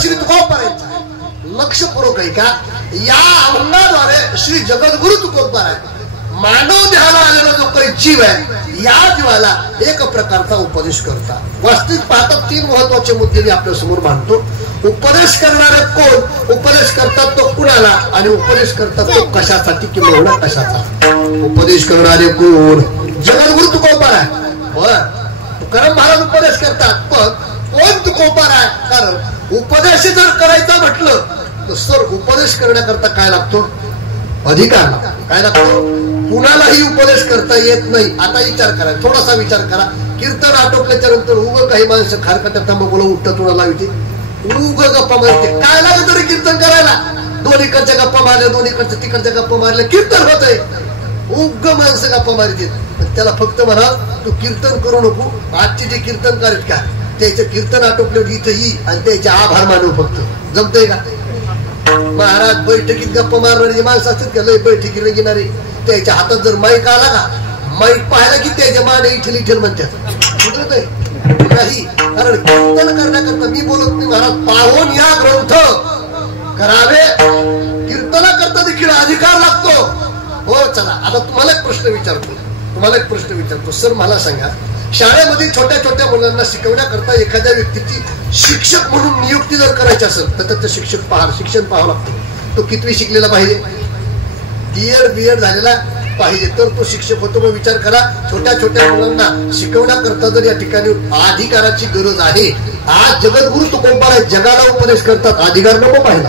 श्री तुकोबारायांचा लक्षपूर्वक आहे का या अभंगाद्वारे श्री जगद्गुरु तुकोबाराय मानव देहाला आलेला जो काही जीव आहे या जीवाला एक प्रकारचा उपदेश करतात. वास्तविक पाहता तीन महत्वाचे मुद्दे मी आपल्या समोर मांडतो. उपदेश करणारे कोण, उपदेश करतात तो कुणाला आणि उपदेश करतात तो कशासाठी किंवा कशाचा. उपदेश करणारे कोण, जगद्गुरु तुकोबाराय. बर तुकाराम महाराज उपदेश करतात पण कोण तुकोबाराय. कारण उपदेश जर करायचा म्हटलं तर सर उपदेश करण्याकरता काय लागतो, अधिकार. काय लागतो, कुणालाही उपदेश करता येत नाही. आता विचार करा, थोडासा विचार करा. कीर्तन आटोपल्याच्या नंतर उग काही माणसं खारकट्यात थांबा उठत तुला लावते, उग गप्पा मारते. काय लागत तरी कीर्तन करायला, दोन्हीकडच्या गप्पा मारल्या, दोन्हीकडच्या तिकडच्या गप्पा मारल्या, कीर्तन होत आहे. उग माणसं गप्पा मारते. त्याला फक्त म्हणा तू कीर्तन करू नको. आजचे जे कीर्तन करत का त्याचं कीर्तन आटोपलं इथं ही आणि त्याचे आभार मानू फक्त. जमतंय का. महाराज बैठकीत गप्पा मारणारे माणसं असतात का, लय बैठकीला घेणारे, त्याच्या हातात जर माईक आला का, माईक पाहिला की त्याच्या माने इथल इथल म्हणतात नाही. कारण कीर्तन करण्याकरता मी बोलत नाही महाराज, पाहून या ग्रंथ करावे. कीर्तनाकरता देखील अधिकार लागतो. हो चला आता तुम्हाला एक प्रश्न विचारतो. सर मला सांगा, शाळेमध्ये छोट्या छोट्या मुलांना शिकवण्याकरता एखाद्या व्यक्तीची शिक्षक म्हणून नियुक्ती जर करायची असेल तर त्याचं शिक्षण पाहावं लागतं. तो कितवी शिकलेला पाहिजे, बीएड झालेला पाहिजे तर तो शिक्षक होतो. मग विचार करा, छोट्या छोट्या मुलांना शिकवण्याकरता जर या ठिकाणी अधिकाराची गरज आहे. आज जगद्गुरु तुकोबाराय जगाला उपदेश करतात, अधिकार नको पाहिला.